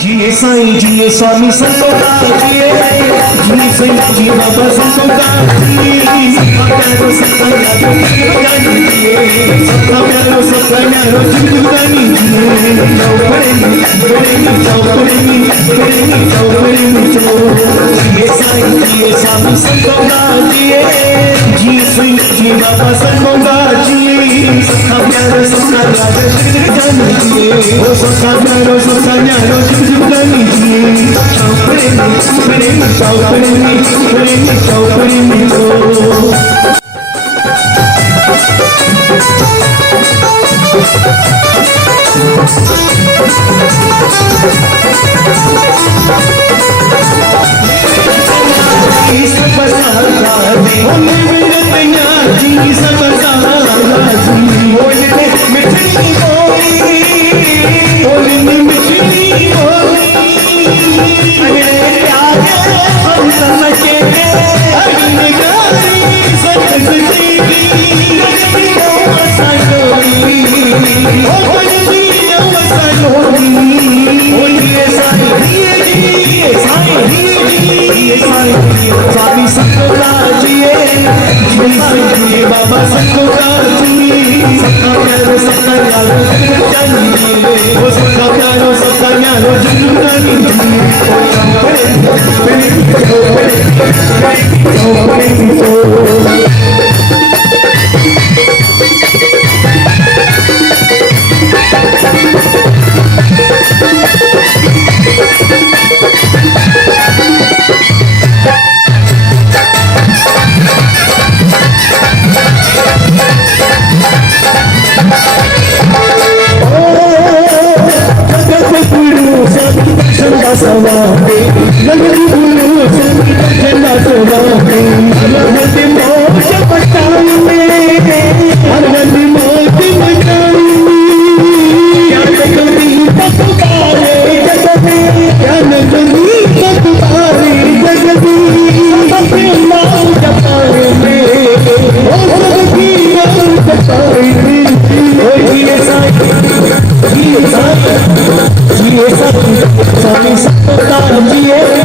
जिए साईं जिए स्वामी संतों का जिए जिए साईं जिए बाबा संतों का जिए सबका प्यारो सबका यारो जिंदगानी जिए सबका प्यारो सबका यारो जिंदगानी जिए जाओ पड़ेगी जाओ पड़ेगी जाओ पड़ेगी जाओ जिए साईं जिए स्वामी संतों का जिए जिए साईं जिए बाबा संतों का जिए सबका प्यारो सबका यारो जिंदगानी जिए वो सबका प्यारो सबका यारो जिंदगानी जिए जाओ पड़ेगी जाओ पड़ेगी जाओ पड़ेगी तो स्वामी संतों का जिए जिए बाबा संतों का जिए सबका प्यारो सबका यारो जिंदगानी वो सबका प्यारो सबका यारो जिंदगानी स्वामी संतों का जिए